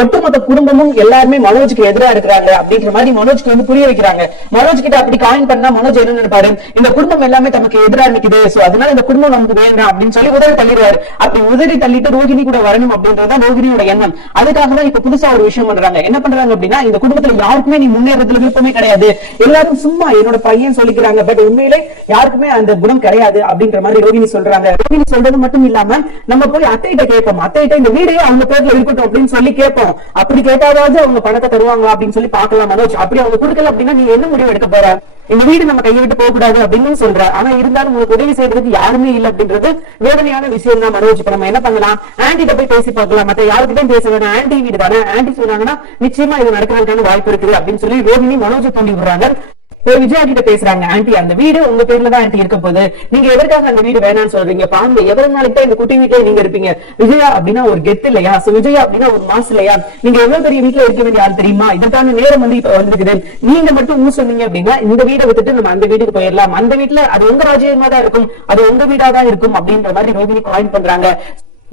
ஒட்டுமொத்த குடும்பமும் எல்லாருமே மனோஜுக்கு எதிராக இருக்கிறாங்க அப்படின்ற மாதிரி மனோஜ்க்கு வந்து புரிய வைக்கிறாங்க. மனோஜ் கிட்ட அப்படி காயின் பண்ணா மனோஜ் என்ன நினைப்பாரு, இந்த குடும்பம் எல்லாமே தமக்கு எதிராக நிக்குது, சோ அதனால இந்த குடும்பம் நமக்கு வேண்டாம் அப்படின்னு சொல்லி உதவி தள்ளிடுவாரு. அப்படி உதவி தள்ளிட்டு ரோகிணி கூட வரணும் அப்படின்றதுதான் ரோகிணியோட எண்ணம். அதுக்காக தான் இப்ப புதுசா ஒரு விஷயம் பண்றாங்க. என்ன பண்றாங்க அப்படின்னா, இந்த குடும்பத்துல யாருக்குமே நீ முன்னேறதுல விருப்பமே கிடையாது, எல்லாரும் சும்மா என்னோட பையன் சொல்லிக்கிறாங்க, பட் உண்மையிலே யாருக்குமே அந்த குணம் கிடையாது அப்படின்ற மாதிரி ரோகிணி சொல்றாங்க. ரோகிணி சொல்றது மட்டும் இல்லாம நம்ம போய் அத்தைகிட்ட கேட்போம், அத்தைகிட்ட இந்த வீடே அவங்க பேர்ல இருக்கட்டும் அப்படின்னு சொல்லி கேட்போம், அப்படி கேட்டாவது அவங்க பணத்தை தருவாங்க அப்படின்னு சொல்லி பாக்கலாம் மனோஜ். அப்படி அவங்க கொடுக்கல அப்படின்னா நீ என்ன முடிவு எடுக்க போற, இந்த வீடு நம்ம கையை விட்டு போக கூடாது அப்படின்னு சொல்ற, ஆனா இருந்தாலும் உங்களுக்கு உதவி செய்யறதுக்கு யாருமே இல்ல அப்படின்றது வேதனையான விஷயம் தான் மனோஜ். இப்ப நம்ம என்ன பண்ணலாம், ஆன்டிட்ட போய் பேசி பார்க்கலாம், மத்த யாருக்கிட்டையும் பேச வேண்டாம், ஆன்டி வீடு தானே, ஆன்டி சொன்னாங்கன்னா நிச்சயமா இது நடக்கிறதுக்கான வாய்ப்பு இருக்குது அப்படின்னு சொல்லி ரோகிணி மனோஜை தூண்டி விடுறாங்க. விஜயா கிட்ட பேசுறாங்க, ஆன்டி அந்த வீடு உங்க பேர்ல தான் ஆன்டி இருக்க போகுது, நீங்க எதற்காக அந்த வீடு வேணாம்னு சொல்றீங்க, பாருங்க எவ்வளவு நாளைக்கு தான் இந்த குட்டி வீட்டுல நீங்க இருப்பீங்க, விஜயா அப்படின்னா ஒரு கெத்து இல்லையா, விஜயா அப்படின்னா ஒரு மாசு இல்லையா, நீங்க எவ்வளவு பெரிய வீட்டுல இருக்க வேண்டிய ஆள் தெரியுமா, இதற்கான நேரம் வந்து இப்ப வந்துருக்குது, நீங்க மட்டும் ஊர் சொன்னீங்க அப்படின்னா இந்த வீடை விட்டுட்டு நம்ம அந்த வீட்டுக்கு போயிடலாம், அந்த வீட்டுல அது உங்க ராஜ்யமா தான் இருக்கும், அது உங்க வீடா தான் இருக்கும் அப்படின்ற மாதிரி ரோகிணி காயின் பண்றாங்க.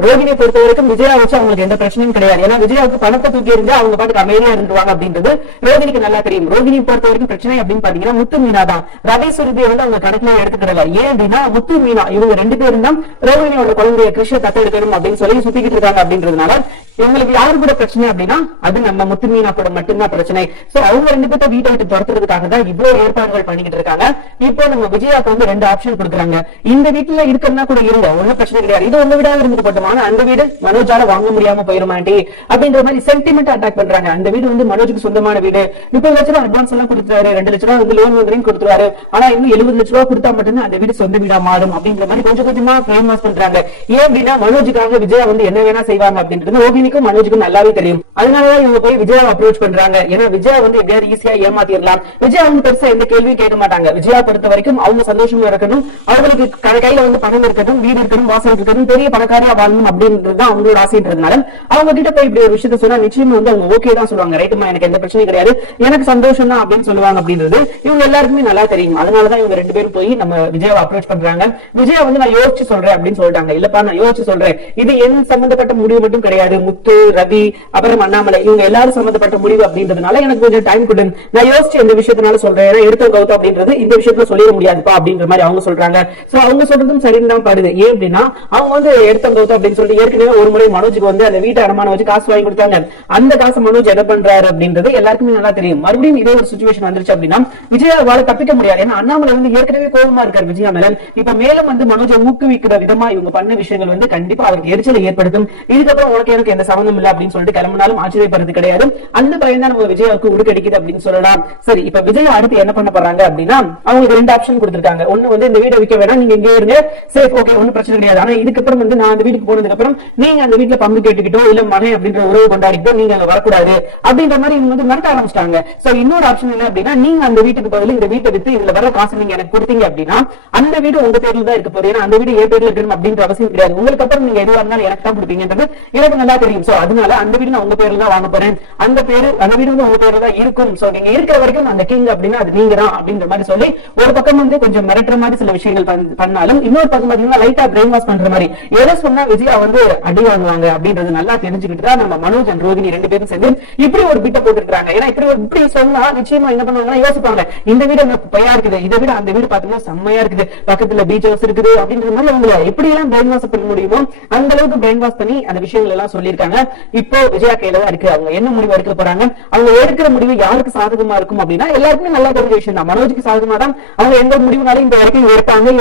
ரோகிணியை பொறுத்த வரைக்கும் விஜயா வச்சு அவங்களுக்கு எந்த பிரச்சனையும் கிடையாது. ஏன்னா விஜயாவுக்கு பணத்தை தூக்கி இருந்தா அவங்க பாட்டுக்கு அமைதியா இருந்துருவாங்க அப்படின்றது ரோகிணிக்கு நல்லா தெரியும். ரோகிணியை பொறுத்த வரைக்கும் பிரச்சனை அப்படின்னு பாத்தீங்கன்னா முத்து மீனா தான். ரவி சுருதியை வந்து அவங்க கணக்குல எடுத்துக்கிடல. ஏன் அப்படின்னா முத்து மீனா இவங்க 2 பேரும் தான் ரோகிணியோட குழந்தைய கிருஷ்ண தத்தெடுக்கணும் அப்படின்னு சொல்லி சுத்திக்கிட்டு இருக்காங்க அப்படின்றதுனால இவங்களுக்கு யாரு கூட பிரச்சனை அப்படின்னா அது நம்ம முத்து மீனா கூட மட்டும்தான் பிரச்சனை. சோ அவங்க 2 பேர்த்த வீட்டை விட்டு துரத்துறதுக்காக தான் இவ்வளவு ஏற்பாடுகள் பண்ணிக்கிட்டு இருக்காங்க. இப்போ நம்ம விஜயாவுக்கு வந்து 2 ஆப்ஷன் கொடுக்குறாங்க. இந்த வீட்டுல இருக்கன்னா கூட இருங்க, ஒன்னும் பிரச்சனை கிடையாது, இது உங்க வீடாக இருந்துட்டு போட்டோம், ஆனா அந்த வீடு மனோஜால வாங்க முடியாம போயிருமாண்டி அப்படின்ற மாதிரி சென்டிமெண்ட் அட்டாக் பண்றாங்க. அந்த வீடு வந்து மனோஜுக்கு சொந்தமான வீடு, 30 லட்சம் ரூபாய் அட்வான்ஸ் எல்லாம் கொடுத்துருவாரு, 2 லட்சம் ரூபாய் வந்து லோன் வந்து கொடுத்துருவாரு, ஆனா இன்னும் 70 லட்சம் ரூபாய் கொடுத்தா மட்டும்தான் அந்த வீடு சொந்த வீடா மாறும் அப்படின்ற மாதிரி கொஞ்சம் கொஞ்சமா பிரைன் வாஷ் பண்றாங்க. ஏன் அப்படின்னா மனோஜுக்காக விஜயா வந்து என்ன வேணா செய்வாங்க அப்படின்றது ரோகிணிக்கும் மனோஜுக்கும் நல்லாவே தெரியும். அதனாலதான் இவங்க போய் விஜயாவை அப்ரோச் பண்றாங்க. ஏன்னா விஜயா வந்து எப்படியாவது ஈஸியா ஏமாத்திடலாம். விஜயா வந்து பெருசா எந்த கேள்வியும் கேட்க மாட்டாங்க. விஜயா பொறுத்த வரைக்கும் அவங்க சந்தோஷமா இருக்கணும், அவங்களுக்கு கையில வந்து பணம் இருக்கட்டும், வீடு இருக்கணும், வாசல் இருக்கட்டும், பெரிய பணக்காரியா வாழணும் அப்படின்றதுதான் அவங்களோட ஆசைன்றதுனால அவங்க கிட்ட போய் இப்படி ஒரு விஷயத்த சொன்னா நிச்சயமா வந்து அவங்க ஓகே தான் சொல்லுவாங்க. ரைட்டுமா, எனக்கு எந்த பிரச்சனையும் கிடையாது, எனக்கு சந்தோஷம் தான் அப்படின்னு சொல்லுவாங்க அப்படின்றது இவங்க எல்லாருக்குமே நல்லா தெரியும். அதனாலதான் இவங்க 2 பேரும் போய் நம்ம விஜயாவை அப்ரோச் பண்றாங்க. விஜயா வந்து நான் யோசிச்சு சொல்றேன் அப்படின்னு சொல்லிட்டாங்க. இல்லப்பா நான் யோசிச்சு சொல்றேன், இது என் சம்பந்தப்பட்ட முடிவு மட்டும் கிடையாது, முத்து, ரவி, அப்புறம் அண்ணாமலை இவங்க எல்லாரும் சம்பந்தப்பட்ட முடிவு அப்படின்றதுனால எனக்கு கொஞ்சம் டைம் கொடு, நான் யோசிச்சு இந்த விஷயத்தினால சொல்றேன், ஏன்னா எடுத்த கௌதம் அப்படின்றது இந்த விஷயத்துல சொல்லிட முடியாதுப்பா அப்படின்ற மாதிரி அவங்க சொல்றாங்க. சோ அவங்க சொல்றதும் சரின்னு தான் பாடுது. ஏன் அப்படின்னா அவங்க வந்து எடுத்த கௌதம் அப்படின்னு சொல்லி ஏற்கனவே ஒரு முறை மனோஜுக்கு வந்து அந்த வீட்டை அடமான வச்சு காசு வாங்கி கொடுத்தாங்க. அந்த காசு மனோஜ் என்ன பண்றாரு அப்படின்றது எல்லாருக்குமே நல்லா தெரியும். மறுபடியும் இதே ஒரு சிச்சுவேஷன் வந்துருச்சு அப்படின்னா விஜயாவால தப்பிக்க முடியாது. ஏன்னா அண்ணாமலை வந்து ஏற்கனவே கோபமா இருக்காரு விஜயா மேல. இப்ப மேலும் வந்து மனோஜை ஊக்குவிக்கிற விதமா இவங்க பண்ண விஷயங்கள் வந்து கண்டிப்பா அவருக்கு எரிச்சலை ஏற்படுத்தும். இதுக்கப்புறம் உனக்கு எனக்கு எந்த சம்பந்தம் இல்லை அப்படின்னு சொல்லிட்டு கிளம்பினாலும் ஆச்சரியப்படுறது கிடையாது. அந்த பையன் தான் நம்ம விஜயாவுக்கு உடுக்கடிக்குது அப்படின்னு சொல்லலாம். சரி, இப்ப விஜய் அடுத்து என்ன பண்ண போறாங்க அப்படின்னா அவங்களுக்கு 2 ஆப்ஷன் கொடுத்திருக்காங்க. ஒண்ணு வந்து இந்த வீட்டை விற்க வேணாம், நீங்க இங்கே இருங்க, சேஃப், ஓகே, ஒன்னும் பிரச்சனை கிடையாது, ஆனா இதுக்கப்புறம் வந்து நான் அந்த வீட்டுக்கு போனதுக்கு அப்புறம் நீங்க அந்த வீட்டுல பங்கு கேட்டுக்கிட்டோ இல்ல மகன் அப்படின்ற உறவு கொண்டாடிக்கிட்டோ நீங்க அங்க வரக்கூடாது அப்படின்ற மாதிரி இவங்க வந்து மிரட்ட ஆரம்பிச்சிட்டாங்க. சோ இன்னொரு ஆப்ஷன் என்ன அப்படின்னா நீங்க அந்த வீட்டுக்கு பதில் இந்த வீட்டை வித்து இதுல வர காசு நீங்க எனக்கு கொடுத்தீங்க அப்படின்னா அந்த வீடு உங்க பேர்ல தான் இருக்க போகுது. ஏன்னா அந்த வீடு என் பேர்ல இருக்கணும் அப்படின்ற அவசியம் கிடையாது. உங்களுக்கு அப்புறம் நீங்க எதுவா இருந்தாலும் எனக்கு தான் கொடுப்பீங்கன்றது எனக்கு நல்லா தெரியும். சோ அதனால அந்த வீடு நான் உங்க பேர்ல தான் வாங்க போறேன், அந்த வீடு வந்து உங்க பேர்ல தான் இருக்கும். சோ நீங்க இருக்கிற வரைக்கும் அந்த கிங் அப்படின்னா அது நீங்க தான் அப்படின்ற மாதிரி சொல்லி ஒரு பக்கம் வந்து கொஞ்சம் மிரட்டுற மாதிரி சில விஷயங்கள் பண்ணாலும் இன்னொரு பக்கம் பாத்தீங்கன்னா லைட்டா பிரெயின் வாஷ் பண்ற மாதிரி எதை சொன்னா விஜயா வந்து அடி வாங்குவாங்க அப்படின்றது நல்லா தெரிஞ்சுக்கிட்டு தான் நம்ம மனோஜ் அண்ட் ரோகிணி 2 பேரும் சேர்ந்து இப்படி ஒரு பிட்ட போட்டுருக்காங்க. ஏன்னா இப்படி சொன்னா நிச்சயமா என்ன பண்ணுவாங்கன்னா யோசிப்பாங்க, இந்த வீடு என்ன பையா இருக்குது, இதை விட அந்த வீடு பாத்தீங்கன்னா செம்மையா இருக்குது, பக்கத்துல பீச் ஹவுஸ் இருக்குது அப்படின்ற மாதிரி அவங்க எப்படி எல்லாம் பிரெயின் வாஷ் பண்ண முடியுமோ அந்த அளவுக்கு பிரெயின் வாஷ் பண்ணி அந்த விஷயங்கள் எல்லாம் சொல்லியிருக்காங்க. இப்போ விஜயா கையில தான் இருக்கு, அவங்க என்ன முடிவு எடுக்க போறாங்க, அவங்க எடுக்கிற முடிவு யாருக்கு சாதகமா இருக்கும் அப்படின்னா எல்லாருக்குமே நல்லா தெரிஞ்ச விஷயம் தான். மனோஜுக்கு சாதகமா தான் அவங்க எந்த முடிவுனாலும் இந்த வரைக்கும்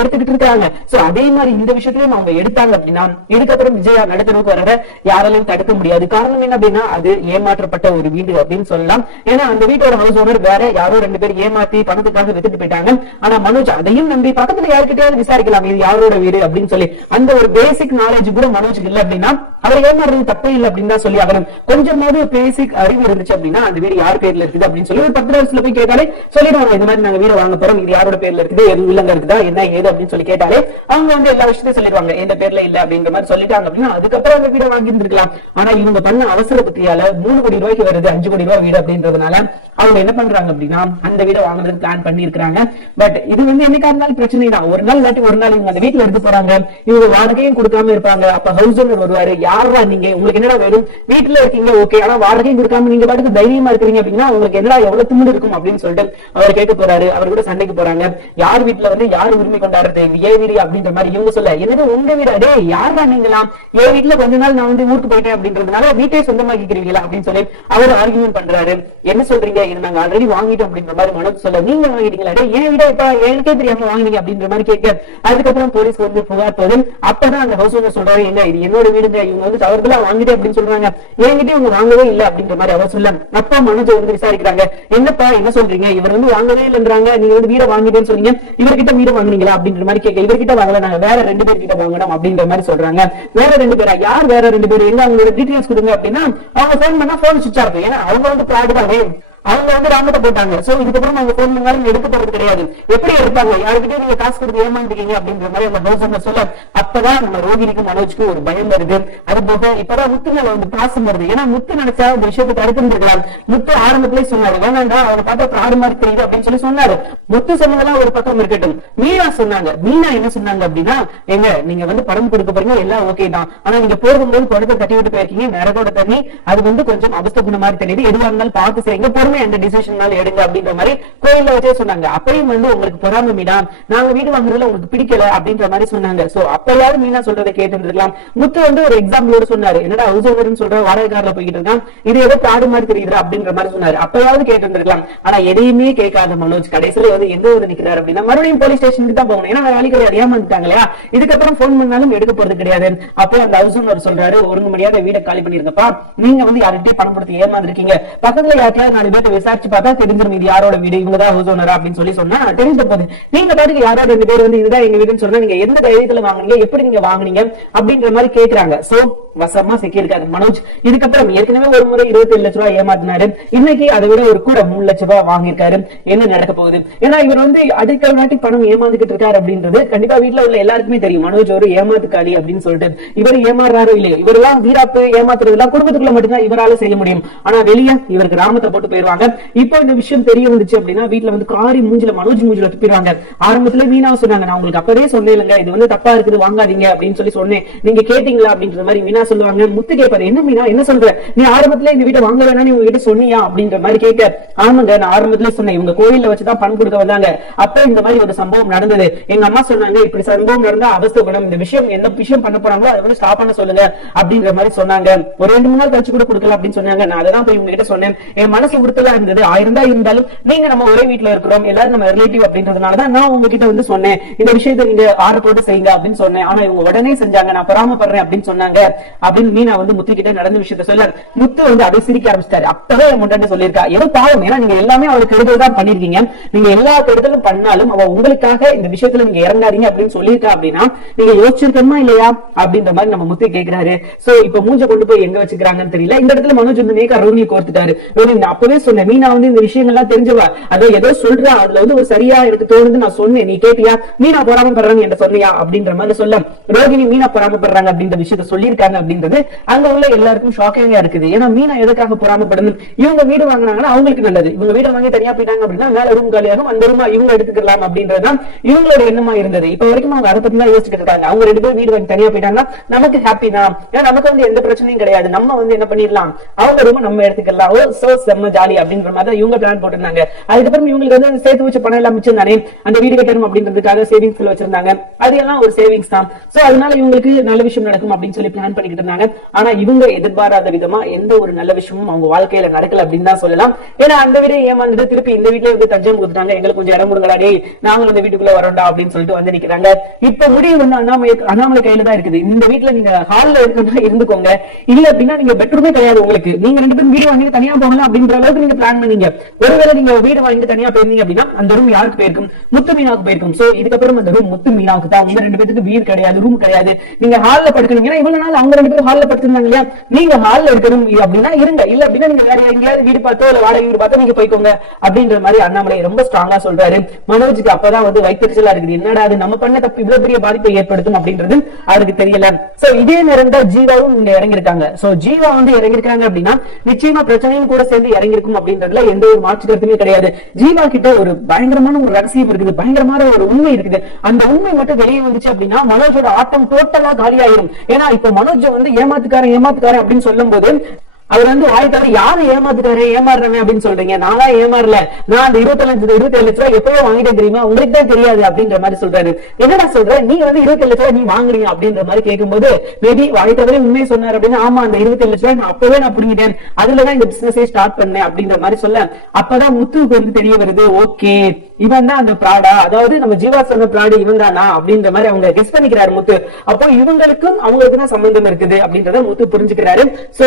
எடுத்துக்கிட்டு இருக்காங்க. சோ அதே மாதிரி இந்த விஷயத்திலயும் அவங்க எடுத்தாங்க அப்படின்னா இதுக்கப்புறம் விஜயா நடக்கிறதுக்கு வரத யாராலையும் தடுக்க முடியாது. காரணம் என்ன அப்படின்னா அது ஏமாற்றப்பட்ட ஒரு வீடு அப்படின்னு சொல்லலாம். ஏன்னா அந்த வீட்டோட ஹவுஸ் ஓனர் வேற யாரோ 2 பேர் ஏமாத்தி பணத்துக்காக வித்துட்டு போயிட்டாங்க. ஆனா மனோஜ் அதையும் நம்பி பக்கத்துல யாருக்கிட்டையாவது விசாரிக்கலாம் இது யாரோட வீடு அப்படின்னு சொல்லி அந்த ஒரு பேசிக் நாலேஜ் கூட மனோஜுக்கு இல்ல அப்படின்னா அவர் ஏமாறுறது தப்பே இல்லை அப்படின்னு தான் சொல்லி ஆகணும். கொஞ்சமாவது பேசிக் அறிவு இருந்துச்சு அப்படின்னா அந்த வீடு யார் பேர்ல இருக்குது அப்படின்னு சொல்லி ஒரு 10 வருஷத்துல போய் கேட்டாலே சொல்லிடுவாங்க, இந்த மாதிரி நாங்க வீடு வாங்க போறோம், இது யாரோட பேர்ல இருக்குது, எதுவும் இல்லங்க இருக்குதா, என்ன ஏது அப்படின்னு சொல்லி கேட்டாலே அவங்க வந்து எல்லா விஷயத்தையும் சொல்லிடுவாங்க, எந்த பேர்ல இல்ல அப்படின்ற மாதிரி சொல்லிட்டாங்க அப்படின்னா அதுக்கப்புறம் அந்த வீடை வாங்கி இருந்திருக்கலாம். ஆனா இவங்க பண்ண அவசர புத்தியால 3 கோடி ரூபாய்க்கு வருது 5 கோடி ரூபாய் வீடு அப்படின்றதுனால அவங்க என்ன பண்றாங்க அப்படின்னா அந்த வீடை வாங்குறதுக்கு பிளான் பண்ணி இருக்காங்க. பட் இது வந்து என்னைக்கா இருந்தாலும் பிரச்சனை தான். ஒரு நாள் இல்லாட்டி ஒரு நாள் இவங்க அந்த வீட்டுல எடுத்து போறாங்க, இவங்க வாடகையும் கொடுக்காம இருப்பாங்க. அப்ப ஹவுஸ் ஓனர் வருவாரு, யாரா நீங்க, உங்களுக்கு என்னடா வேணும், வீட்டுல இருக்கீங்க ஓகே, ஆனா வாடகையும் கொடுக்காம நீங்க பாட்டுக்கு தைரியமா இருக்கிறீங்க அப்படின்னா உங்களுக்கு எல்லாம் எவ்வளவு திமிரு இருக்கும் அப்படின்னு சொல்லிட்டு அவர் கேட்க போறாரு. அவர் கூட சண்டைக்கு போறாங்க. யார் வீட்டுல வந்து யார் உரிமை கொண்டாடுறது, ஏ வீடு அப்படின்ற மாதிரி இவங்க சொல்ல, என்னது உங்க வீடு, அடே யாரா நீங்களாம், என் வீட்டுல கொஞ்ச நாள் நான் வந்து ஊருக்கு போயிட்டேன் அப்படின்றதுனால வீட்டை சொந்தமாக்கிக்கிறீங்களா அப்படின்னு சொல்லி அவர் ஆர்கியூமெண்ட் பண்றாரு. என்ன சொல்றீங்க, இது நாங்க ஆல்ரெடி வாங்கிட்டோம் அப்படின்ற மாதிரி மனோஜ் சொல்ல, நீங்க வாங்கிட்டீங்களா, என் வீட இப்ப எனக்கே தெரியாம வாங்கினீங்க அப்படின்ற மாதிரி கேட்க, அதுக்கப்புறம் போலீஸ் வந்து புகார் போது அப்பதான் அந்த ஹவுஸ் ஓனர் சொல்றாரு, எங்க இது என்னோட வீடுங்க, இவங்க வந்து தவறுதலா வாங்கிட்டே அப்படின்னு சொல்றாங்க, என்கிட்ட இவங்க வாங்கவே இல்லை அப்படின்ற மாதிரி அவர் சொல்ல, அப்பா மனோஜ் வந்து விசாரிக்கிறாங்க, என்னப்பா என்ன சொல்றீங்க, இவர் வந்து வாங்கவே இல்லைன்றாங்க, நீங்க வந்து வீட வாங்கிட்டேன்னு சொன்னீங்க, இவர்கிட்ட வீடு வாங்குனீங்களா அப்படின்ற மாதிரி கேட்க, இவர்கிட்ட வாங்கல, நாங்க வேற 2 பேர் கிட்ட வாங்கணும் அப்படின்ற மாதிரி சொல்றாங்க. வேற 2 பேரா, யார் வேற 2 பேர், எங்க அவங்களோட டீடைல்ஸ் கொடுங்க அப்படின்னா அவங்க போன் பண்ணா போன் சுவிட்ச் ஆஃப், ஏன்னா அவங்க வந்து பிளாட் தானே, அவங்க வந்து ராமத்தை போட்டாங்க. சோ இதுக்கப்புறம் அவங்க போன் பண்ணாலும் எடுக்க போறது கிடையாது. எப்படி எடுப்பாங்க, யாருக்கிட்டே நீங்க காசு கொடுத்து ஏமாந்துட்டீங்க அப்படின்ற மாதிரி அந்த ஹவுஸ் சொல்ல, அப்பதான் நம்ம ரோகிணிக்கும் மனோஜ்க்கும் ஒரு பயம் வருது. அது போக இப்பதான் முத்து மேல வந்து பாசம் வருது. ஏன்னா முத்து நினைச்சா இந்த விஷயத்தை தடுத்துருக்கலாம். முத்து ஆரம்பத்திலே சொன்னாரு, வேணாண்டா அவனை பார்த்தா பிராடு மாதிரி தெரியுது அப்படின்னு சொல்லி சொன்னாரு. முத்து சொன்னதெல்லாம் ஒரு பக்கம் இருக்கட்டும், மீனா சொன்னாங்க. மீனா என்ன சொன்னாங்க அப்படின்னா, எங்க நீங்க வந்து படம் கொடுக்க போறீங்க எல்லாம் ஓகே தான், ஆனா நீங்க போகும்போது குடத்தை கட்டி விட்டு போயிருக்கீங்க, நரகோட தண்ணி, அது வந்து கொஞ்சம் அவஸ்தை குண மாதிரி தெரியுது, எதுவா இருந்தாலும் பார்த்து செய்யுங்க, அந்த டிசிஷன் எடுங்க அப்படின்ற மாதிரி கோயில்ல வச்சே சொன்னாங்க. அப்பயும் வந்து உங்களுக்கு பொறாமை மீனா, நாங்க வீடு வாங்குறதுல உங்களுக்கு பிடிக்கல அப்படின்ற மாதிரி சொன்னாங்க. சோ அப்பயாவது மீனா சொல்றதை கேட்டு இருந்திருக்கலாம். முத்து வந்து ஒரு எக்ஸாம்பிளோட சொன்னாரு, என்னடா ஹவுஸ் ஓனர்னு சொல்ற வாடகை கார்ல போயிட்டு இருக்கான், இது ஏதோ பிராடு மாதிரி தெரியுது அப்படின்ற மாதிரி சொன்னாரு. அப்பயாவது கேட்டு இருந்திருக்கலாம். ஆனா எதையுமே கேட்காத மனோஜ் கடைசியில வந்து எங்க வந்து நிக்கிறாரு அப்படின்னா, மறுபடியும் போலீஸ் ஸ்டேஷனுக்கு தான் போகணும், ஏன்னா வேலை கிடையாது, ஏமாந்துட்டாங்க இல்லையா, இதுக்கப்புறம் போன் பண்ணாலும் எடுக்க போறது கிடையாது. அப்போ அந்த ஹவுஸ் ஓனர் சொல்றாரு, ஒழுங்கு முடியாத வீடை காலி பண்ணிருங்கப்பா, நீங்க வந்து யார்கிட்டயும் பணம் கொடுத்து ஏமாந்துருக்கீங்க, பக்கத்துல யாருக்காவது 4 பேர் விசாரிச்சு பார்த்தா தெரிஞ்சிரும் இது யாரோட வீடு, இவங்கதான் ஹவுஸ் ஓனரா அப்படின்னு சொல்லி சொன்னா தெரிஞ்ச போது, நீங்க பாட்டுக்கு யாரோ 2 பேர் வந்து இதுதான் எங்க வீடுன்னு சொன்னா நீங்க எந்த தைரியத்துல வாங்குனீங்க, எப்படி நீங்க வாங்குனீங்க அப்படின்ற மாதிரி கேக்குறாங்க. சோ வசமா சிக்கியிருக்காரு மனோஜ். இதுக்கப்புறம் ஏற்கனவே ஒரு முறை 27 லட்சம் ரூபாய் ஏமாத்தினாரு, இன்னைக்கு அதை விட ஒரு கூட 3 லட்சம் ரூபாய் வாங்கியிருக்காரு. என்ன நடக்க போகுது, ஏன்னா இவர் வந்து அடிக்கல் நாட்டி பணம் ஏமாந்துகிட்டு இருக்காரு அப்படின்றது கண்டிப்பா வீட்டுல உள்ள எல்லாருக்குமே தெரியும். மனோஜ் ஒரு ஏமாத்துக்காளி அப்படின்னு சொல்லிட்டு இவர் ஏமாறாரோ இல்லையோ, இவரெல்லாம் வீராப்பு ஏமாத்துறது எல்லாம் குடும்பத்துக்குள்ள மட்டும்தான் இவரால செய்ய முடியும். ஆனா வெளியே இவருக்கு கிராமத்தை போட்டு போயிருவாங்க. இப்போ இந்த விஷயம் தெரிய வந்துச்சு அப்படின்னா வீட்டுல வந்து காரி மூஞ்சில மனோஜ் மூஞ்சில துப்பிடுவாங்க. ஆரம்பத்துல மீனா சொன்னாங்க, நான் உங்களுக்கு அப்பவே சொன்னேன் இல்லங்க, இது வந்து தப்பா இருக்குது வாங்காதீங்க அப்படின்னு சொல்லி சொன்னேன், நீங்க கேட்டீங்களா அப்படின்ற மாதிரி மீனா சொல்லுவாங்க. முத்து கேட்பாரு, என்ன மீனா என்ன சொல்ற, நீ ஆரம்பத்துல இந்த வீட்டை வாங்க வேணா நீ உங்ககிட்ட சொன்னியா அப்படின்ற மாதிரி கேட்க, ஆமாங்க நான் ஆரம்பத்துல சொன்னேன், இவங்க கோயில்ல வச்சுதான் பணம் கொடுக்க வந்தாங்க, அப்ப இந்த மாதிரி ஒரு சம்பவம் நடந்தது, எங்க அம்மா சொன்னாங்க இப்படி சம்பவம் நடந்தா அவஸ்தைப்படும், இந்த விஷயம் என்ன விஷயம் பண்ண போறாங்களோ அதை வந்து ஸ்டாப் பண்ண சொல்லுங்க அப்படின்ற மாதிரி சொன்னாங்க. ஒரு 2-3 நாள் கழிச்சு கூட கொடுக்கல அப்படின்னு சொன்னாங்க. நான் அதான் போய் உங்ககிட்ட சொன்னேன், என் மனசு உறுத்தலா இருந்தது, 1000 தான் இருந்தாலும் நீங்க நம்ம ஒரே வீட்டுல இருக்கிறோம், எல்லாரும் நம்ம ரிலேட்டிவ் அப்படின்றதுனாலதான் நான் உங்ககிட்ட வந்து சொன்னேன், இந்த விஷயத்தை நீங்க ஆர்டர் போட்டு செய்யுங்க அப்படின்னு சொன்னேன். ஆனா இவங்க உடனே செஞ்சாங்க, நான் பராமப்படுறேன் அப்படின்னு சொன்னாங்க அப்படின்னு மீனா வந்து முத்து கிட்ட நடந்த விஷயத்த சொல்ல, முத்து வந்து அதை சிரிக்க ஆரம்பிச்சிட்டாரு. அப்பவே என் முன்னாடி சொல்லியிருக்கா, ஏதோ பாவம், ஏன்னா நீங்க எல்லாமே அவளுக்கு கெடுதல் தான் பண்ணிருக்கீங்க, நீங்க எல்லா கெடுதலும் பண்ணாலும் அவ உங்களுக்காக இந்த விஷயத்துல நீங்க இறங்காதீங்க அப்படின்னு சொல்லியிருக்கா அப்படின்னா நீங்க யோசிச்சிருக்கணுமா இல்லையா அப்படின்ற மாதிரி நம்ம முத்து கேட்கிறாரு. சோ இப்ப மூஞ்ச கொண்டு போய் எங்க வச்சுக்கிறாங்கன்னு தெரியல. இந்த இடத்துல மனோஜ் வந்து நேக்கா ரோனியை கோர்த்துட்டாரு. ரோனி அப்பவே சொன்னேன், மீனா வந்து இந்த விஷயங்கள்லாம் தெரிஞ்சவா, அதோ ஏதோ சொல்றா, அதுல வந்து ஒரு சரியா எனக்கு தோணுது, நான் சொன்னேன், நீ கேட்டியா, மீனா பொறாமப்படுறாங்க என்ன சொன்னியா அப்படின்ற மாதிரி சொல்ல, ரோகிணி மீனா பொறாமப்படுறாங்க அப்படின்ற விஷயத்த சொல்லியிருக்காங்க அப்படின்றது அங்க உள்ள எல்லாருக்கும் ஷாக்கிங்கா இருக்குது. ஏன்னா மீனா எதுக்காக பொறாமப்படணும், இவங்க வீடு வாங்கினாங்கன்னா அவங்களுக்கு நல்லது, இவங்க வீடு வாங்கி தனியா போயிட்டாங்க அப்படின்னா மேல ரூம் காலியாகும், அந்த ரூம் இவங்க எடுத்துக்கலாம் அப்படின்றதுதான் இவங்களோட எண்ணமா இருந்தது. இப்ப வரைக்கும் அவங்க அதை பத்தி தான் யோசிச்சுட்டு இருக்காங்க. அவங்க 2 பேரும் வீடு வாங்கி தனியா போயிட்டாங்கன்னா நமக்கு ஹாப்பி தான், ஏன்னா நமக்கு வந்து எந்த பிரச்சனையும் கிடையாது, நம்ம வந்து என்ன பண்ணிடலாம், அவங்க ரூம் நம்ம எடுத்துக்கலாம், ஓ சோ செம்ம ஜாலி அப்படின்ற மாதிரி இவங்க பிளான் போட்டிருந்தாங்க. அதுக்கப்புறம் இவங்களுக்கு வந்து சேர்த்து வச்ச பணம் எல்லாம் மிச்சம் தானே, அந்த வீடு கட்டணும் அப்படின்றதுக்காக சேவிங்ஸ்ல வச்சிருந்தாங்க, அது எல்லாம் ஒரு சேவிங்ஸ் தான். சோ அதனால இவங்களுக்கு நல்ல விஷயம் நடக்கும் அப்படின்னு சொல்லி பிளான் பண்ணிக்கிட்டு இருந்தாங்க. ஆனா இவங்க எதிர்பாராத விதமா எந்த ஒரு நல்ல விஷயமும் அவங்க வாழ்க்கையில நடக்கல அப்படின்னு தான் சொல்லலாம். ஏன்னா அந்த வீடை ஏமாந்துட்டு திருப்பி இந்த வீட்டுல வந்து தஞ்சம் கொடுத்துட்டாங்க, எங்களுக்கு கொஞ்சம் இடம் கொடுங்களாடே, நாங்களும் இந்த வீட்டுக்குள்ள வரோண்டா அப்படின்னு சொல்லிட்டு வந்து நிக்கிறாங்க. இப்ப முடிவு வந்து அண்ணாமலை கையில தான் இருக்குது. இந்த வீட்டுல நீங்க ஹால்ல இருக்கா இருந்துக்கோங்க, இல்ல அப்படின்னா நீங்க பெட்ரூமே கிடையாது உங்களுக்கு, நீங்க 2 பேரும் வீடு வாங்கி தனியா போகலாம் அப்படின்ற அளவுக்கு நீங்க பிளான் பண்ணீங்க. ஒருவேளை நீங்க வீடு வாங்கி தனியா போயிருந்தீங்க அப்படின்னா அந்த ரூம் யாருக்கு போயிருக்கும், முத்து மீனாவுக்கு போயிருக்கும். சோ இதுக்கப்புறம் அந்த ரூம் முத்து மீனாவுக்கு தான், உங்க 2 பேருக்கு வீடு கிடையாது, ரூம் கிடையாது, நீங்க ஹால்ல படுக்கணும். ஏன்னா இவ்வளவு நாள் அவங்க 2 பேரும் ஹால்ல படுத்திருந்தாங்க இல்லையா, நீங்க ஹால்ல இருக்கணும் அப்படின்னா இருங்க, இல்ல அப்படின்னா நீங்க வேற எங்கேயாவது வீடு பார்த்தோ இல்ல வாடகை வீடு பார்த்தோ நீங்க போய்க்கோங்க அப்படின்ற மாதிரி அண்ணாமலை ரொம்ப ஸ்ட்ராங்கா சொல்றாரு. மனோஜுக்கு அப்பதான் வந்து வைத்தறிச்சலா இருக்குது, என்னடா அது நம்ம பண்ண தப்பு இவ்வளவு பெரிய பாதிப்பை ஏற்படுத்தும் அப்படின்றது அவருக்கு தெரியல. சோ இதே நேரம் தான் ஜீவாவும் இங்க இறங்கிருக்காங்க. சோ ஜீவா வந்து இறங்கிருக்காங்க அப்படின்னா நிச்சயமா பிரச்சனையும் கூட சேர்ந்து இறங்கிருக்கும் அப்படின்றதுல எந்த ஒரு மாற்று கருத்துமே கிடையாது. ஜீவா கிட்ட ஒரு பயங்கரமான ஒரு ரகசியம் இருக்குது, பயங்கரமான ஒரு உண்மை இருக்குது. அந்த உண்மை மட்டும் வெளியே வந்துச்சு அப்படின்னா மனோஜோட ஆட்டம் டோட்டலா காலியாயிரும். ஏன்னா இப்ப மனோஜ் வந்து ஏமாத்துக்காரன் அப்படின்னு சொல்லும் போது அவர் வந்து வாய் தவிர யாரை ஏமாத்துட்டாரு ஏமாறுறேன் அப்படின்னு சொல்றீங்க, நானா ஏமாறல, நான் அந்த 27 லட்சம் ரூபாய் எப்பயோ வாங்கிட்டேன் தெரியுமா, உங்களுக்கு தான் தெரியாது அப்படின்ற மாதிரி சொல்றாரு. என்னடா சொல்ற, நீ வந்து 27 லட்சம் ரூபாய் நீ வாங்குறீங்க அப்படின்ற மாதிரி கேட்கும்போது மேபி வாய் தவிர உண்மையை சொன்னார் அப்படின்னா, ஆமா அந்த 27 லட்சம் ரூபாய் நான் அப்பவே நான் பிடிங்கிட்டேன், அதுலதான் இந்த பிசினஸே ஸ்டார்ட் பண்ணேன் அப்படின்ற மாதிரி சொல்ல, அப்பதான் முத்துவுக்கு வந்து தெரிய வருது, ஓகே இவன் தான் அந்த பிராடா, அதாவது நம்ம ஜீவா சொன்ன பிராடு இவன் தானா அப்படின்ற மாதிரி அவங்க கெஸ் பண்ணிக்கிறாரு முத்து. அப்போ இவங்களுக்கும் அவங்களுக்கு தான் சம்பந்தம் இருக்குது அப்படின்றத முத்து புரிஞ்சுக்கிறாரு. சோ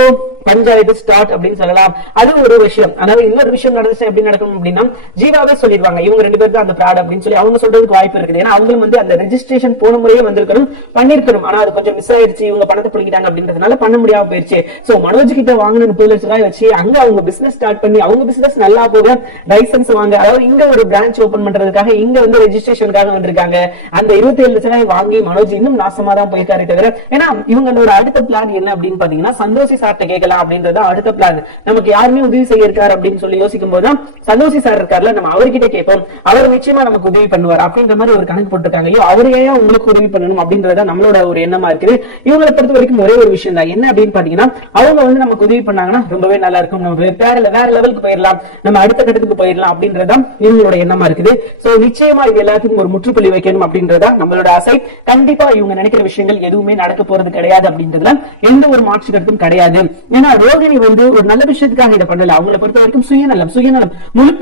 பஞ்சாயத்து ஸ்டார்ட் அப்படின்னு சொல்லலாம். அது ஒரு விஷயம். அதாவது இன்னொரு விஷயம் நடந்துச்சு எப்படி நடக்கும் அப்படின்னா, ஜீவாவே சொல்லிடுவாங்க இவங்க 2 பேர் தான் அந்த பிராட் அப்படின்னு சொல்லி அவங்க சொல்றதுக்கு வாய்ப்பு இருக்குது. ஏன்னா அவங்களும் வந்து அந்த ரெஜிஸ்ட்ரேஷன் போன முறையே வந்திருக்கணும், பண்ணிருக்கணும், ஆனா அது கொஞ்சம் மிஸ் ஆயிடுச்சு, இவங்க பணத்தை பிடிக்கிட்டாங்க அப்படின்றதுனால பண்ண முடியாம போயிருச்சு. சோ மனோஜ் கிட்ட வாங்கின 30 லட்சம் ரூபாய் வச்சு அங்க அவங்க பிசினஸ் ஸ்டார்ட் பண்ணி அவங்க பிசினஸ் நல்லா போக லைசன்ஸ் வாங்க, அதாவது இங்க ஒரு பிரான்ச் ஓபன் பண்றதுக்காக இங்க வந்து ரெஜிஸ்ட்ரேஷனுக்காக வந்திருக்காங்க. அந்த 27 லட்சம் ரூபாய் வாங்கி மனோஜ் இன்னும் நாசமா தான் போயிருக்காரு தவிர, ஏன்னா இவங்களோட அடுத்த பிளான் என்ன அப்படின்னு பாத்தீங்கன்னா, சந்தோஷி சார்ட்ட கேட்கலாம் அப்படின்றது அடுத்த பிளான். நமக்கு யாருமே உதவி செய்ய இருக்காரு அப்படின்னு சொல்லி யோசிக்கும் போதுதான் சந்தோஷி சார் இருக்காருல, நம்ம அவர்கிட்ட கேட்போம், அவர் நிச்சயமா நமக்கு உதவி பண்ணுவார் அப்படின்ற மாதிரி ஒரு கணக்கு போட்டுருக்காங்க. ஐயோ அவர் ஏன் உங்களுக்கு உதவி பண்ணணும் அப்படின்றத நம்மளோட ஒரு எண்ணமா இருக்குது. இவங்களை பொறுத்த வரைக்கும் ஒரே ஒரு விஷயம் தான், என்ன அப்படின்னு பாத்தீங்கன்னா, அவங்க வந்து நமக்கு உதவி பண்ணாங்கன்னா ரொம்பவே நல்லா இருக்கும், நம்ம வேற லெவலுக்கு போயிடலாம், நம்ம அடுத்த கட்டத்துக்கு போயிடலாம் அப்படின்றதான் இவங்களோட எண்ணமா இருக்குது. சோ நிச்சயமா இது எல்லாத்துக்கும் ஒரு முற்றுப்புள்ளி வைக்கணும் அப்படின்றதா நம்மளோட ஆசை. கண்டிப்பா இவங்க நினைக்கிற விஷயங்கள் எதுவுமே நடக்க போறது கிடையாது அப்படின்றதுல எந்த ஒரு மாற்று கருத்தும் கிடையாது. ஏன்னா ரோகிணி வந்து ஒரு நல்ல விஷயத்துக்காக இதை பண்ணல. அவங்களை பொறுத்த வரைக்கும் சுயநலம்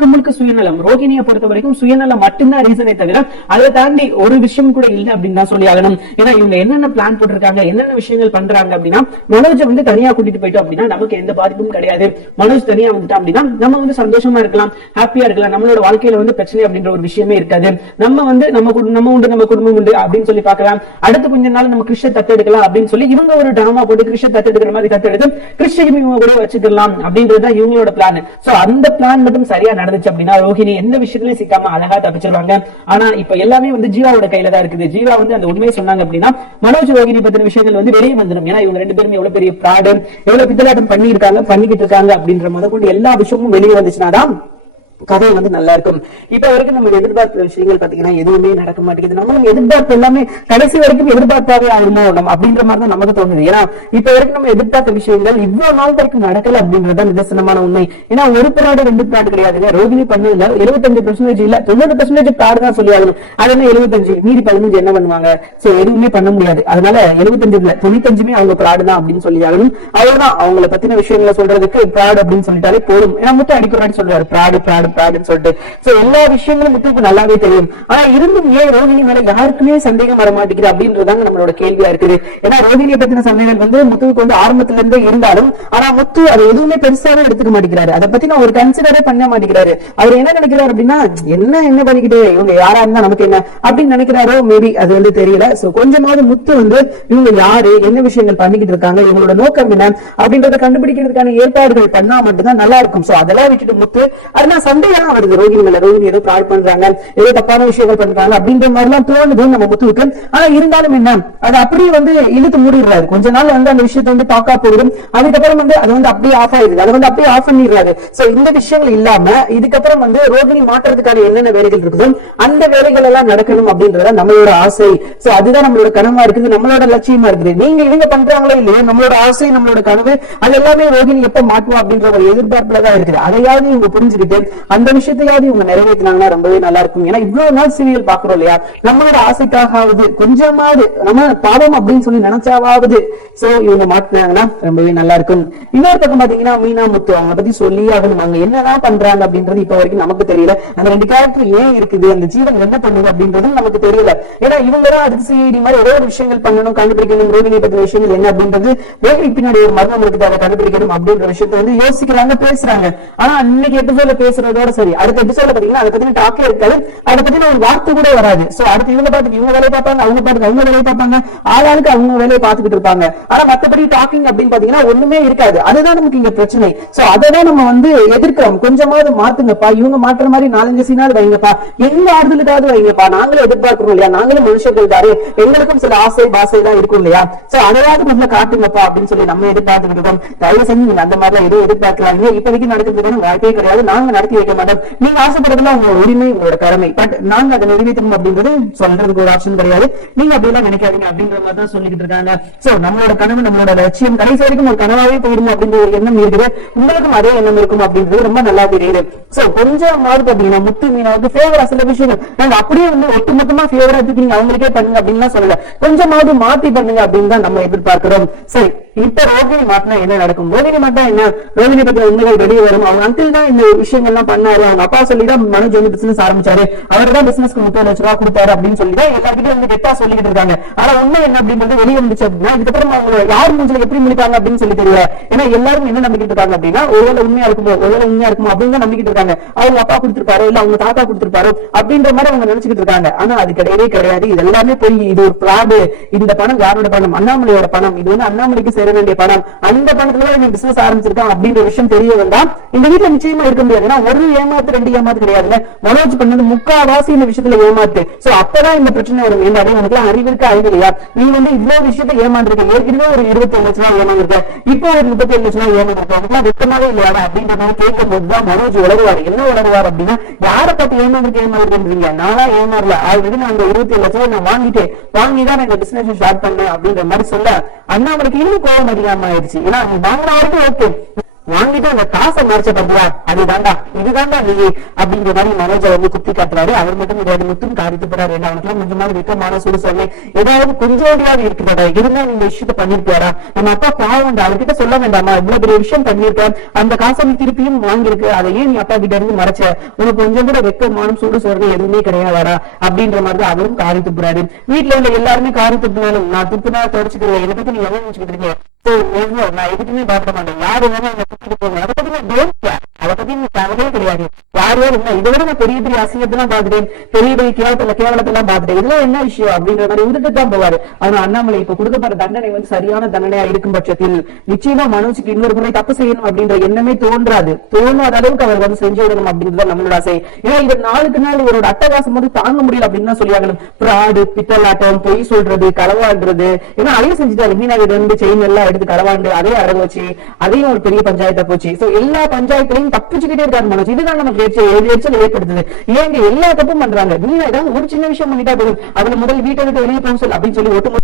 முழுக்க சுயநலம். ரோகிணியை பொறுத்த வரைக்கும் சுயநலம் மட்டும்தான் ரீசனை தவிர அதை தாண்டி ஒரு விஷயம் கூட இல்லை அப்படின்னு தான் சொல்லி ஆகணும். ஏன்னா இவங்க என்னென்ன பிளான் போட்டிருக்காங்க, என்னென்ன விஷயங்கள் பண்றாங்க அப்படின்னா, மனோஜை வந்து தனியா கூட்டிட்டு போயிட்டோம் அப்படின்னா நமக்கு எந்த பாதிப்பும் கிடையாது. மனோஜ் தனியா வந்துட்டோம் அப்படின்னா நம்ம வந்து சந்தோஷமா இருக்கலாம், ஹாப்பியா இருக்கலாம், நம்மளோட வாழ்க்கையில வந்து பிரச்சனை அப்படின்ற ஒரு விஷயமே இருக்காது. நம்ம வந்து நம்ம உண்டு நம்ம குடும்பம் உண்டு அப்படின்னு சொல்லி பார்க்கலாம். அடுத்த கொஞ்ச நாள் நம்ம கிருஷ்ண தத்தெடுக்கலாம் அப்படின்னு சொல்லி இவங்க ஒரு டிராமா போட்டு கிருஷ்ண தத்தெடுக்கிற மாதிரி தத்தெடுத்து கிருஷ்ணகிரி கூட வச்சுக்கலாம் அப்படின்றதுதான் இவங்களோட பிளான். சோ அந்த பிளான் மட்டும் சரியா நடந்துச்சு அப்படின்னா ரோஹிணி எந்த விஷயத்திலயும் சிக்காம அழகா தப்பிச்சிருவாங்க. ஆனா இப்ப எல்லாமே வந்து ஜீவாவோட கையில தான் இருக்குது. ஜீவா வந்து அந்த உண்மையை சொன்னாங்க அப்படின்னா மனோஜ் ரோஹிணி பத்தின விஷயங்கள் வந்து வெளியே வந்துடும். ஏன்னா இவங்க 2 பேரும் எவ்வளவு பெரிய பிராடு, எவ்வளவு பித்தலாட்டம் பண்ணிக்கிட்டு இருக்காங்க அப்படின்ற முத கொண்டு எல்லா விஷயமும் வெளியே வந்துச்சுனாதான் கதை வந்து நல்லா இருக்கும். இப்ப வரைக்கும் நம்ம எதிர்பார்த்த விஷயங்கள் பாத்தீங்கன்னா எதுவுமே நடக்க மாட்டேங்குது. நம்மளும் எதிர்பார்ப்பு எல்லாமே கடைசி வரைக்கும் எதிர்பார்ப்பாவே ஆகுமோ நம்ம அப்படின்ற மாதிரி தான் நமக்கு தோணுது. ஏன்னா இப்ப வரைக்கும் நம்ம எதிர்பார்த்த விஷயங்கள் இவ்வளவு நாள் வரைக்கும் நடக்கல அப்படின்றத நிதர்சனமான உண்மை. ஏன்னா ஒரு பிராடு 2 பிராடு கிடையாதுங்க. ரோகிணி பண்ணல 75% இல்ல 90% பிராடு தான் சொல்லி ஆகணும். அது என்ன 75 மீறி 15 என்ன பண்ணுவாங்க? சோ எதுவுமே பண்ண முடியாது. அதனால 75 இல்ல 95 அவங்க பிராடு தான் அப்படின்னு சொல்லி ஆகணும். அவ்வளவுதான். அவங்களை பத்தின விஷயங்களை சொல்றதுக்கு பிராடு அப்படின்னு சொல்லிட்டாலே போதும். ஏன்னா முத்து அடிக்கிறான்னு சொல்றாரு பிராடு சொல்லிட்டு. சோ எல்லா விஷயங்களும் முத்துக்கு நல்லாவே தெரியும். ஆனா இருந்தும் ஏன் ரோஹிணி மேல யாருக்குமே சந்தேகம் வர மாட்டேங்குது அப்படின்றதாங்க நம்மளோட கேள்வியா இருக்குது. ஏன்னா ரோஹிணியை பத்தின சந்தேகம் வந்து முத்துக்கு வந்து ஆரம்பத்துல இருந்தே இருந்தாலும் ஆனா முத்து அதை எதுவுமே பெருசாவே எடுத்துக்க மாட்டேங்கிறாரு. அதை பத்தி நான் ஒரு கன்சிடரே பண்ண மாட்டேங்கிறாரு. அவர் என்ன நினைக்கிறாரு அப்படின்னா, என்ன பண்ணிக்கிட்டு இவங்க யாரா இருந்தா நமக்கு என்ன அப்படின்னு நினைக்கிறாரோ மேபி அது வந்து தெரியல. சோ கொஞ்சமாவது முத்து வந்து இவங்க யாரு, என்ன விஷயங்கள் பண்ணிக்கிட்டு இருக்காங்க, இவங்களோட நோக்கம் என்ன அப்படின்றத கண்டுபிடிக்கிறதுக்கான ஏற்பாடுகள் பண்ணா மட்டும்தான் நல்லா இருக்கும். சோ அதெல்லாம் விட்டுட்டு முத்து அதெல்லாம் சந்தேகம் வருது ரோஹிணி மேல. ரோஹிணி ஏதோ பிராட் பண்றாங்க, ஏதோ தப்பான விஷயங்கள் பண்றாங்க அப்படின்ற மாதிரி எல்லாம் தோணுது நம்ம முத்துவுக்கு. ஆனா இருந்தாலும் என்ன, அது அப்படியே வந்து இழுத்து மூடிடுறாரு. கொஞ்ச நாள் வந்து அந்த விஷயத்தை வந்து டாக்கா போயிடும். அதுக்கப்புறம் வந்து அது வந்து அப்படியே ஆஃப் ஆயிடுது, அதை வந்து அப்படியே ஆஃப் பண்ணிடுறாரு. சோ இந்த விஷயங்கள் இல்லாம இதுக்கப்புறம் வந்து ரோஹிணி மாற்றுறதுக்கான என்னென்ன வேலைகள் இருக்குதோ அந்த வேலைகள் எல்லாம் நடக்கணும் அப்படின்றத நம்மளோட ஆசை. சோ அதுதான் நம்மளோட கனவா இருக்குது, நம்மளோட லட்சியமா இருக்குது. நீங்க இவங்க பண்றாங்களோ இல்லையோ நம்மளோட ஆசை நம்மளோட கனவு அது எல்லாமே ரோஹிணி எப்ப மாட்டுவோம் அப்படின்ற ஒரு எதிர்பார்ப்புலதான் இருக்குது. அதையாவது இவங்க புரிஞ்சுக்கிட்டு அந்த விஷயத்தையாவது இவங்க நிறைவேற்றினாங்கன்னா ரொம்பவே நல்லா இருக்கும். ஏன்னா இவ்வளவு நாள் சீரியல் பாக்குறோம் இல்லையா, நம்மளோட ஆசைக்காகவது கொஞ்சமாவது நம்ம பாவம் அப்படின்னு சொல்லி நினைச்சாவது சோ இவங்க மாட்டினாங்கன்னா ரொம்பவே நல்லா இருக்கும். இன்னொரு பக்கம் பாத்தீங்கன்னா மீனா முத்து அவங்க பத்தி சொல்லி ஆகணும். அவங்க என்னதான் பண்றாங்க அப்படின்றது இப்ப வரைக்கும் நமக்கு தெரியல. அந்த 2 கேரக்டர் ஏன் இருக்குது, அந்த ஜீவன் என்ன பண்ணுது அப்படின்றதும் நமக்கு தெரியல. ஏன்னா இவங்க தான் அதுக்கு சிஐடி மாதிரி ஏதோ ஒரு விஷயங்கள் பண்ணணும், கண்டுபிடிக்கணும், ரோகிணியை பத்தின விஷயங்கள் என்ன அப்படின்றது, ரோகிணி பின்னாடி ஒரு மர்மம் இருக்குது அதை கண்டுபிடிக்கணும் அப்படின்ற விஷயத்த வந்து யோசிக்கிறாங்க, பேசுறாங்க. ஆனா இன்னைக்கு எபிசோட்ல பேசுறதோட சரி, அடுத்த எபிசோட்ல பாத்தீங்கன்னா அதை பத்தின டாக்கே இருக்காது, அதை பத்தின ஒரு வார்த்தை கூட வராது. சோ அடுத்து இவங்க பாட்டுக்கு இவங்க வேலையை பார்ப்பாங்க, அவங்க பாட்டுக்கு அவங்க வேலையை பார்ப்பாங்க, ஆளாளுக்கு அவங்க வேலையை பார்த்துக்கிட்டு இருப்பாங்க. ஆனா மத்தபடி டாக்கிங் அப்படின்னு பாத்தீங்கன்னா ஒண்ணுமே இருக்காது. அதுதான் நமக்கு இங்க பிரச்சனை. சோ அததான் நம்ம வந்து எதிர்க்கிறோம். கொஞ்சமாவது மாத்துங்கப்பா, இவங்க மாற்றுற மாதிரி 4-5 சீனாவது வைங்கப்பா, எங்க ஆறுதலுக்காவது வைங்கப்பா, நாங்களும் எதிர்பார்க்கிறோம் இல்லையா, நாங்களும் மனுஷர்கள் தாரு, எங்களுக்கும் சில ஆசை பாசை தான் இருக்கும் இல்லையா, சோ அதையாவது நம்ம காட்டுங்கப்பா அப்படின்னு சொல்லி நம்ம எதிர்பார்த்துக்கிட்டு இருக்கோம். தயவு செஞ்சு நீங்க அந்த மாதிரி எதுவும் எதிர்பார்க்கிறாங்க இப்போதைக்கு நடக்கிறதுக்கான வாய்ப்பே கிடையாது. நாங்க நடத்தி வைக்க மாட்டோம். நீங்க ஆசைப்படுறதுல உங்களோட உரிமை, உங்களோட கடமை. பட் நாங்க அதை நிறைவேற்றணும் அப்படின்றது சொல்றதுக்கு ஒரு ஆப்ஷன் கிடையாது. நீங்க அப்படி எல்லாம் நினைக்காதீங்க அப்படின்ற மாதிரி தான் சொல்லிக்கிட்டு இருக்காங்க. சோ நம்மளோட கனவு, நம்மளோட லட்சியம் கடைசி வரைக்கும் ஒரு கனவாவே போயிடும் அப்படின்ற ஒரு எண்ணம் இருக்குது. உங்களுக்கும் அதே எண்ணம் இருக்கும் அப்படின்றது ரொம்ப நல்லா தெரியுது. சோ கொஞ்சமாவது பாத்தீங்கன்னா முத்து மீனாவுக்கு ஃபேவரா சில விஷயங்கள் நாங்க அப்படியே வந்து ஒட்டுமொத்தமா ஃபேவரா நீங்க அவங்களுக்கே பண்ணுங்க அப்படின்னு சொல்லல, கொஞ்சமாவது மாத்தி பண்ணுங்க அப்படின்னு தான் நம்ம எதிர்பார்க்கிறோம். சரி, இப்ப ரோகிணி மாட்டினா என்ன நடக்கும்? ரோகிணி மாட்டா என்ன, ரோகிணி பத்தின உண்மைகள் வெளியே வரும். அவங்க அங்கிள் தான் இந்த விஷயங்கள்லாம் பண்ணாரு, அவங்க அப்பா சொல்லிதான் மனோஜ் வந்து பிசினஸ் ஆரம்பிச்சாரு, அவர் தான் பிசினஸ்க்கு 30 லட்சம் ரூபாய் கொடுத்தாரு அப்படின்னு சொல்லிதான் எல்லாருக்கிட்டையும் வந்து கெட்டா சொல்லிக்கிட்டு இருக்காங்க. ஆனா உண்மை என்ன அப்படின்றது வெளியே வந்துச்சு அப்படின்னா இதுக்கப்புறம் அவங்க யார் மூஞ்சில எப்படி முடிப்பாங்க அப்படின்னு சொல்லி தெரியல. ஏன்னா எல்லாரும் என்ன நம்பிக்கிட்டு இருக்காங்க அப்படின்னா ஒருவேளை உண்மையா இருக்குமோ, ஒருவேளை உண்மையா இருக்குமோ அப்படின்னு தான் நம்பிக்கிட்டு இருக்காங்க. அவங்க அப்பா கொடுத்திருப்பாரோ இல்ல அவங்க தாத்தா கொடுத்திருப்பாரோ அப்படின்ற மாதிரி அவங்க நினைச்சுக்கிட்டு இருக்காங்க. ஆனா அது கிடையவே கிடையாது. இது எல்லாமே போய் இது ஒரு பிராடு. இந்த பணம் யாரோட பணம்? அண்ணாமலையோட பணம். இது வந்து அண்ணாமலைக்கு சேர வேண்டிய பணம். அந்த பணத்துல நீ பிசினஸ் ஆரம்பிச்சிருக்கான் அப்படின்ற விஷயம் தெரிய வந்தா இந்த வீட்டுல நிச்சயமா இருக்க முடியாது. ஏன்னா ஒரு ஏமாத்து 2 ஏமாத்து கிடையாதுல்ல. மனோஜ் பண்ணது முக்காவாசி இந்த விஷயத்துல ஏமாத்து. சோ அப்பதான் இந்த பிரச்சனை வரும். ஏன்னா உனக்கு அறிவிற்கு அறிவில்லையா? நீ வந்து இவ்வளவு விஷயத்த ஏமாந்துருக்க. ஏற்கனவே ஒரு 27 லட்சம் ரூபாய் ஏமாந்துருக்க, இப்போ ஒரு 37 லட்சம் ரூபாய் ஏமாந்துருக்க. அதுக்கெல்லாம் வெக்கமாவே இல்லையாடா அப்படின்ற மாதிரி கேட்கும் போதுதான் மனோஜ் உளருவாரு. என்ன உளருவார் அப்படின்னா, யாரை பத்தி ஏமாந்துருக்கீங்க? நானா ஏமாறல, ஆல்ரெடி நான் அந்த 27 லட்சம் ரூபாய் நான் வாங்கிதான் நான் இந்த பிசினஸ் ஸ்டார்ட் பண்ணேன் அப்படின்ற மாதிரி சொல்ல அண்ணாமலைக்கு இன்னும் கோபம் அதிகமா ஆயிடுச்சு. ஏன்னா நீ வாங்கின வரைக்கும் ஓகே, வாங்கிட்டு அந்த காசை மறைச்ச பத்தியா, அதுதான்டா இதுதான்டா நீ அப்படிங்கிற மாதிரி மனோஜை வந்து குத்தி காட்டுறாரு. அவர் மட்டும் கிடையாது, முத்தும் காரித்து போறாரு. என்ன அவனுக்கு கொஞ்சமாவது வெக்கமான சொல்லி சொன்னேன், ஏதாவது கொஞ்சோடியாவது இருக்கிறதா இருந்தா இந்த விஷயத்த பண்ணிருக்காரா? நம்ம அப்பா பாவம், அவர்கிட்ட சொல்ல வேண்டாமா இவ்வளவு பெரிய விஷயம் பண்ணிருக்க, அந்த காசை நீ திருப்பியும் வாங்கியிருக்கு, அதை ஏன் நீ அப்பா கிட்ட இருந்து மறைச்ச? உனக்கு கொஞ்சம் கூட வெக்கமானம் சூடு சொல்றது எதுவுமே கிடையாதாரா அப்படின்ற மாதிரி அவரும் காரி துப்புறாரு. வீட்டுல உள்ள எல்லாருமே காரி துப்புனாலும் நான் துப்புனா தொடச்சுக்கிறேன், இதை பத்தி நீங்க என்ன நினைச்சுக்கிட்டு இருக்கீங்க? நான் எதுக்குமே பார்க்க மாட்டேன், யாரு வேணா என்ன கூட்டிட்டு போங்க, அதை பத்தி அதை பத்தி நீ கவலையே கிடையாது. யார் இதை விட நான் பெரிய பெரிய அசிங்கத்தெல்லாம் பாத்துட்டேன், பெரிய பெரிய கேவலத்தெல்லாம் பாத்துட்டேன், இதெல்லாம் என்ன விஷயம் அப்படின்ற மாதிரி விருதுதான் போவாரு. ஆனா அண்ணாமலை இப்ப கொடுக்கப்படுற தண்டனை வந்து சரியான தண்டனையா இருக்கும் பட்சத்தில் நிச்சயமா மனோஜுக்கு இன்னொரு முறை தப்பு செய்யணும் அப்படின்ற எண்ணமே தோணாத அளவுக்கு அவர் வந்து செஞ்சு விடணும் அப்படின்றத நம்மளோட ஆசை. ஏன்னா இவர் நாளுக்கு நாள் இவரோட அட்டகாசம் வந்து தாங்க முடியல அப்படின்னு தான் சொல்லியாகணும். பிராடு, பித்தலாட்டம், பொய் சொல்றது, களவாடுறது, ஏன்னா அதையும் செஞ்சுட்டாரு. மீனா கிட்ட இருந்து செயின் எல்லாம் எடுத்து களவாண்டு அதே அடகு வச்சு அதையும் ஒரு பெரிய பஞ்சாயத்தை போச்சு. சோ எல்லா பஞ்சாயத்துலையும் தப்பிச்சுக்கிட்டே இருக்காரு மனோஜ். இதுதான் நமக்கு எரிச்சல் ஏற்படுத்துது. ஏங்க எல்லா தப்பும் பண்றாங்க, நீங்க ஏதாவது ஒரு சின்ன விஷயம் பண்ணிட்டா போதும் அவளை முதல் வீட்டை விட்டு வெளியே போக சொல்லு அப்படின்னு சொல்லி ஒட்டு